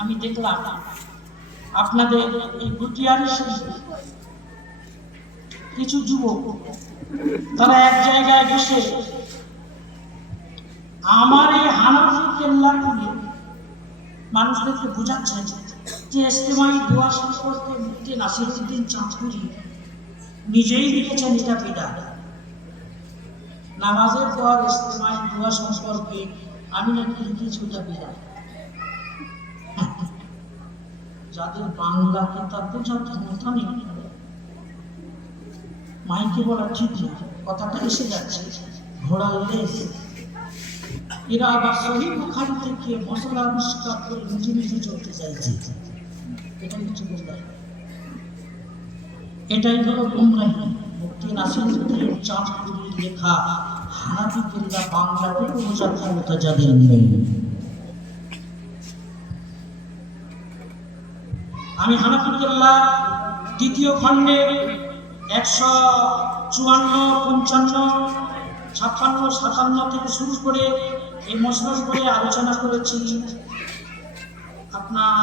আমি দেখলাম আপনাদের এই গুটিয়ারি কিছু যুবক তারা এক জায়গায় বসে আমার এই হানাফি কেল্লা খুলে মানুষদেরকে বোঝাচ্ছে যে ইস্তেমাই দোয়া সম্পর্কে মুফতি নাসিরউদ্দিন চাঁদপুরি নিজেই লিখেছেন এটা বিদআত। নামাজের পর ইস্তেমাই দোয়া সম্পর্কে আমি নাকি লিখেছি ওটা বিদআত। যাদের বাংলা কিতাব বোঝার ক্ষমতা নেই, মাইকে বলা ঠিক না, কথাটা এসে যাচ্ছে ঘোড়ার লেজ। এরা আবার সহিহ বুখারী থেকে মশলা আবিষ্কার করে নিজে নিজে চলতে চাইছে। এটা কিছু বুঝতে, এটাই হলো গুমরাহি। মুফতি নাসিরউদ্দিন চাঁদপুরীর লেখা হানাফি কেল্লা বাংলাতে বোঝার ক্ষমতা যাদের নেই। আমি হানাফি কেল্লা দ্বিতীয় খণ্ডে 154, 55, 56, 57 থেকে শুরু করে এই মসনদ করে আলোচনা করেছি আপনার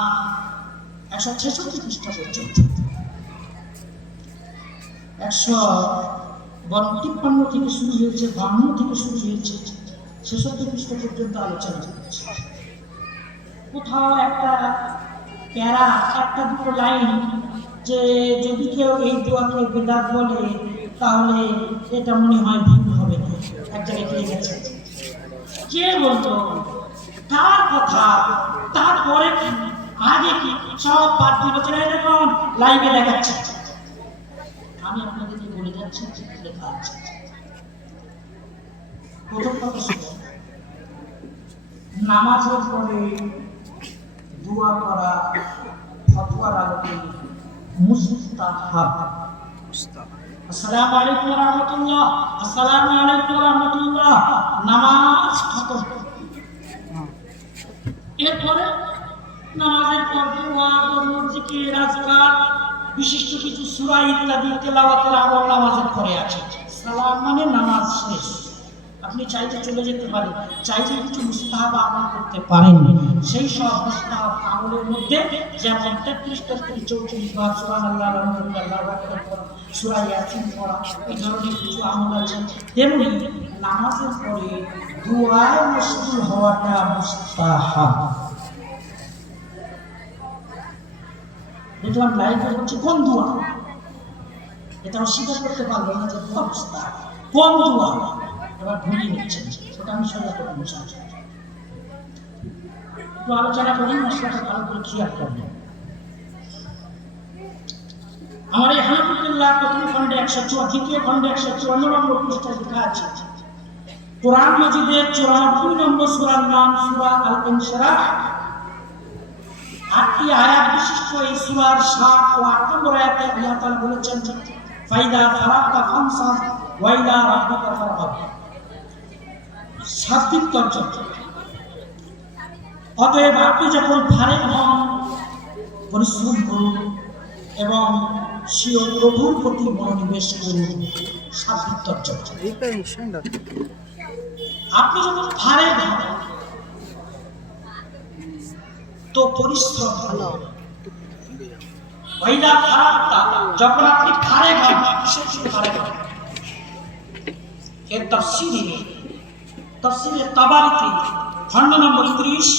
166 পৃষ্ঠা পর্যন্ত। 152 থেকে শুরু হয়েছে, 52 থেকে শুরু হয়েছে, 66 পৃষ্ঠা পর্যন্ত আলোচনা করেছি। কোথাও একটা প্যারা, একটা দুটো লাইন যে যদি কেউ এই দোয়াকে বিদআত বলে তাহলে এটা মনে হয় ভুল হবে না, এক জায়গায় লিখে গেছে। কে বলতো তার কথা, তারপরে কি আগে কি সব বাদ দিয়ে বলছে এরকম লাইভে দেখাচ্ছে। আমি আপনাদেরকে বলে যাচ্ছি লেখা আছে। প্রথম কথা শুনুন, নামাজের পরে দোয়া করা ফতোয়ার আলোকে মুস্তাহাব। আসসালামু আলাইকুম ওয়া রাহমাতুল্লাহ, আসসালামু আলাইকুম ওয়া রাহমাতুল্লাহ, নামাজ খতম। এরপরে নামাজের পর দোয়া, দরুদ, জিকির, আজকার, বিশিষ্ট কিছু সূরা ইত্যাদি তেলাওয়াতের আমল নামাজের পরে আছে। সালাম মানে নামাজ শেষ। আপনি চাইলে চলে যেতে পারেন, চাইলে কিছু মুস্তাহাব আমল করতে পারেন। সেই সব মুস্তাহাব আমলের মধ্যে যেমন 33, 34 বার সুবহানাল্লাহ, আলহামদুলিল্লাহ, আল্লাহু আকবার পড়া, সূরা ইয়াসিন পড়া, এই ধরনের কিছু আমল আছে। তেমনি নামাজের পরে দুআয় মশগুল হওয়াটা মুস্তাহাব। দেখলাম লাইভে হচ্ছে কোন দোয়া, এটা অস্বীকার করতে পারলো না যে দোয়া মুস্তাহাব। কোন দোয়া এবার ভুলিয়ে নিচ্ছেন, সেটা আমি সোজা করে বলছি। একটু আলোচনা করি, মশলাটা ভালো করে খেয়াল করবেন। আমার এই হানাফি কেল্লা প্রথম খণ্ডে 154, দ্বিতীয় খণ্ডে 154 নম্বর পৃষ্ঠায় লেখা আছে কোরআন মাজিদের 94 নম্বর সূরার নাম সূরা আল-ইনশিরাহ। 8টি আয়াত বিশিষ্ট এই সূরার 7 ও 8 নম্বর আয়াতে আল্লাহ তাআলা বলেছেন ফাইদা ফারাগতা ফানসাব ওয়া ইলা রাব্বিকা ফারগাব। শাব্দিক তর্জমা, অতএব আপনি যখন ফারেক হন পরিশ্রম করুন এবং স্বীয় প্রভুর প্রতি মনোনিবেশ করুন। শাব্দিক তর্জমা, আপনি যখন ফারেক হন তো পরিশ্রম ভালো। ওয়াইদা ফারাগতা, যখন আপনি ফারেক হন, বিশেষ ফারেক হন। এর তাফসীরে তাবারীতে খণ্ড নম্বর 30,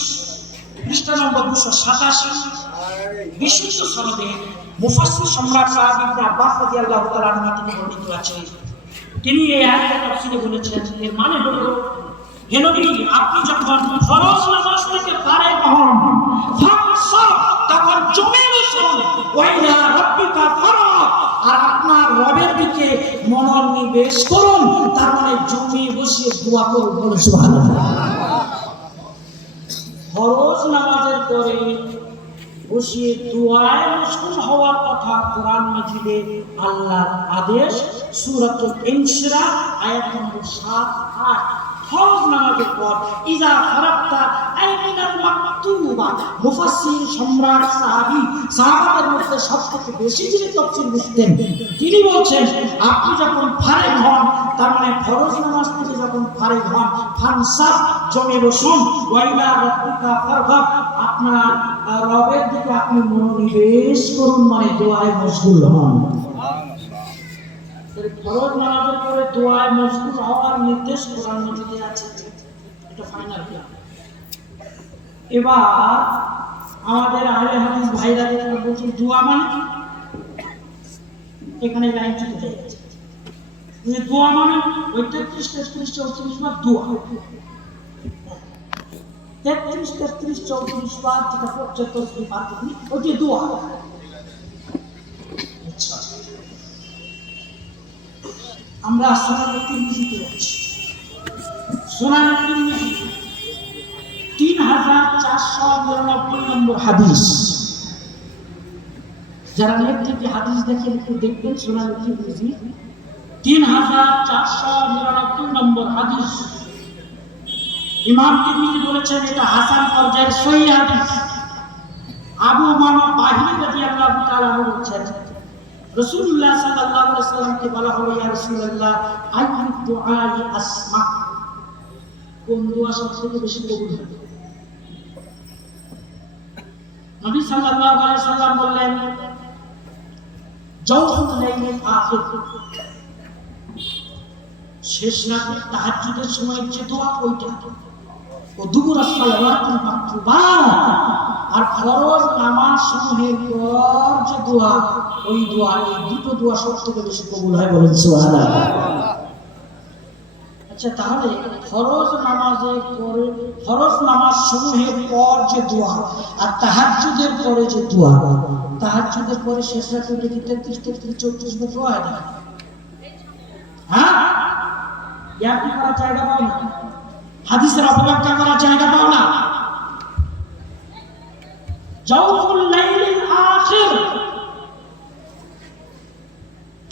পৃষ্ঠা নম্বর 287, বিশুদ্ধ সনদে মুফাসসির সম্রাট সাহাবী ইবনে আব্বাস রাদিয়াল্লাহু তাআলা আনহু থেকে বর্ণিত আছে। তিনি এই আয়াতের তাফসীরে বলেছেন, এর মানে হলো হে নবী, আপনি যখন ফরজ নামাজ থেকে ফারেগ হন ফানসাব, তখন জমে বসুন, ওয়াইলা রাব্বিকা ফারগাব, আর আপনার রবের দিকে মনোনিবেশ করুন। তার মানে জমে বসে দোয়া করুন, বলুন সুবহানাল্লাহ। ফরজ নামাজের পরে বসিয়ে দোয়ায় মশগুল হওয়ার কথা কোরআন মাজিদে আল্লাহর আদেশ। সূরাতুল ইনশিরাহ আয়াত নম্বর 7, 8। ফরজ নামাজের পর ইজা ফারাগতা আই মিনাল মাকতুবা, মুফাসসির সম্রাট সাহাবাদের মধ্যে সবথেকে বেশি যিনি তাফসীর বুঝতেন তিনি বলছেন আপনি যখন ফারেগ হন তার মানে ফরজ নামাজ থেকে যখন ফারিগ হন ফানসাব জমে বসুন ওয়াইলা রাব্বিকা ফারগাব আপনার রবের দিকে আপনি মনোনিবেশ করুন মানে দোয়ায় মশগুল হন। ফরজ নামাজের পরে দোয়ায় মশগুল হওয়ার নির্দেশ কোরআন মাজিদে আছে। এটা ফাইনাল ক্লাস। এবার আমাদের আহলে হাদিস ভাইরা বলছেন দোয়া মানে এখানে লাইন চলে যাচ্ছে যে দোয়া মানে ওই 33 33 34 বার দোয়া 33 33 34 বার যেটা পর্যন্ত পারবেন ওই দোয়া। আচ্ছা আমরা সুনান তিরমিজিতে যাচ্ছি। সুনান তিরমিজি 3499 নম্বর হাদিস। যারা নেট থেকে হাদিস দেখেন একটু দেখবেন। সুনান তিরমিজি 3499 নম্বর হাদিস। ইমাম তিরমিজি বলেছেন এটা হাসান পর্যায়ের সহিহ হাদিস। আবু উমামা বাহিনী রাদিয়াল্লাহু তাআলা বলেছেন রাসূলুল্লাহ সাল্লাল্লাহু আলাইহি ওয়াসাল্লামকে বলা হলো ইয়া রাসূলুল্লাহ আইয়ুদ দুআই আসমা, কোন দোয়া সবচেয়ে বেশি কবুল হয়? নবী সাল্লাল্লাহু আলাইহি ওয়াসাল্লাম বললেন জাওফুল লাইলিল আখির, শেষ রাতে তাহাজ্জুদের সময় যে দোয়া ওইটা। ও দুবুরাস সালাওয়াতুল মাকতুবাত, আর ফরজ নামাজ সমূহের পর যে দোয়া ওই দোয়া, এই দুটো দোয়া সবথেকে বেশি কবুল হয় বলেন সুবহানাল্লাহ। আচ্ছা তাহলে ফরজ নামাজের পরে, ফরজ নামাজ সমূহের পর যে দোয়া আর তাহাজ্জুদের পরে যে দোয়া, তাহাজ্জুদের পরে শেষ রাতে উঠে কি 33 33 34 বার দোয়া হয় না? হ্যাঁ, ইয়াকি করার জায়গা পাও না, হাদিসের অপব্যাখ্যা করার জায়গা পাও না। জাওফুল লাইলিল আখির,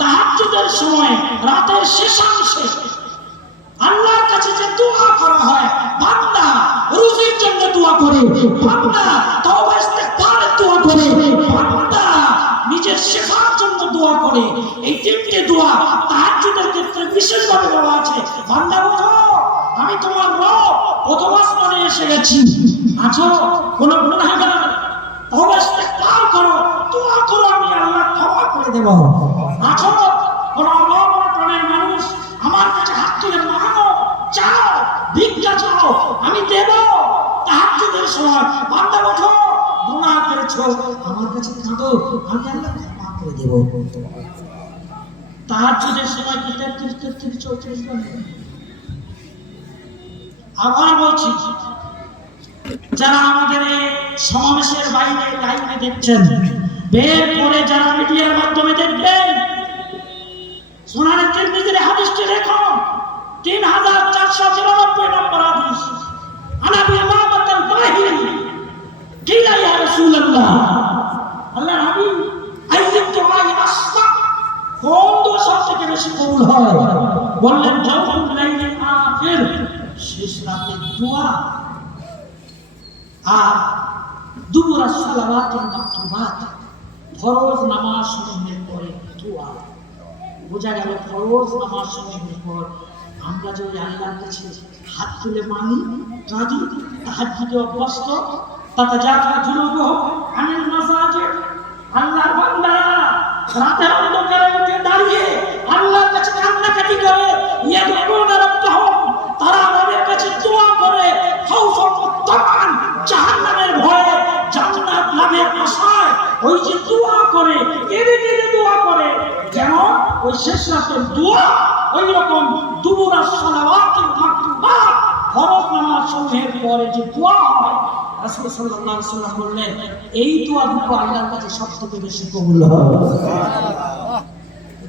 তাহাজ্জুদের সময় রাতের শেষাংশে আল্লাহর কাছে যে দোয়া করা হয়, বান্দা রুজির জন্য দোয়া করে, বান্দা তওবা ইস্তিগফারের দোয়া করে, বান্দা নিজের শিফার জন্য দোয়া করে, এই তিনটে দোয়া তাহাজ্জুদের ক্ষেত্রে বিশেষভাবে বলা আছে। বান্দা ওঠো, আমি তোমার রব, প্রথম আসমানে এসে গেছি, আছো কোন গুনাহগার, তওবা ইস্তিগফার করো, দোয়া করো, আমি আল্লাহ ক্ষমা করে দেব। আছো কোন অভাবনের মানুষ, আমার কাছে হাত তুলে মাগো, চাও, ভিক্ষা চাও, আমি দেব। তাহাজ্জুদের সময় বান্দা ওঠো, গুনাহ করেছো, আমার কাছে কাঁদো, আমি আল্লাহ ক্ষমা করে দেব। তাহাজ্জুদের সময় কি 33 33 34 বার? আবার বলছি, যারা আমাদের এই সমাবেশের বাইরে লাইভে দেখছেন, বের করে যারা মিডিয়ার মাধ্যমে দেখবেন, সুনান তিরমিজির হাদিসটি দেখো 3499 নম্বর হাদিস। আনাবি ইমামাতুল বাহিরি কিলা ইয়া রাসূলুল্লাহ, আল্লাহর হাবিব আইয়ুদ দুআই আসমা, কোন দোয়া সবথেকে বেশি কবুল হয়? বললেন জাওফুল লাইলিল আখির, শেষ রাতের দোয়া, আর দুবুরাস সালাওয়াতুল মাকতুবাত, ফরজ নামাজ সমূহের পরে দোয়া। বোঝা গেল ফরজ নামাজ সমূহের পর আমরা যদি আল্লাহর কাছে হাত তুলে মানি, কাঁদি, তাহাজ্জুদে অভ্যস্ত, তাতাজাফা জুনুবুহুম আনিল মাসাজিদ, আল্লাহর বান্দারা রাতের অন্ধকারে উঠে দাঁড়িয়ে আল্লাহর কাছে কান্নাকাটি করে, ইয়াদউনা রাব্বাহুম, তারা আমাদের কাছে দোয়া করে, খাউফান ওয়া তামান, জাহান্নামের ভয়ে জান্নাত লাভের আশায় ওই যে দোয়া করে, কেঁদে কেঁদে দোয়া করে, যেমন ওই শেষ রাতের দোয়া ওই রকম দুবুরাস সালাওয়াতুল মাকতুবাত, ফরজ নামাজ সমূহের পরে যে দোয়া হয়, রাসূল সাল্লাল্লাহু আলাইহি ওয়াসাল্লাম বললেন এই দোয়া দুটো আল্লাহর কাছে সবথেকে বেশি কবুল হয়।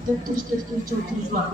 33 34 বার।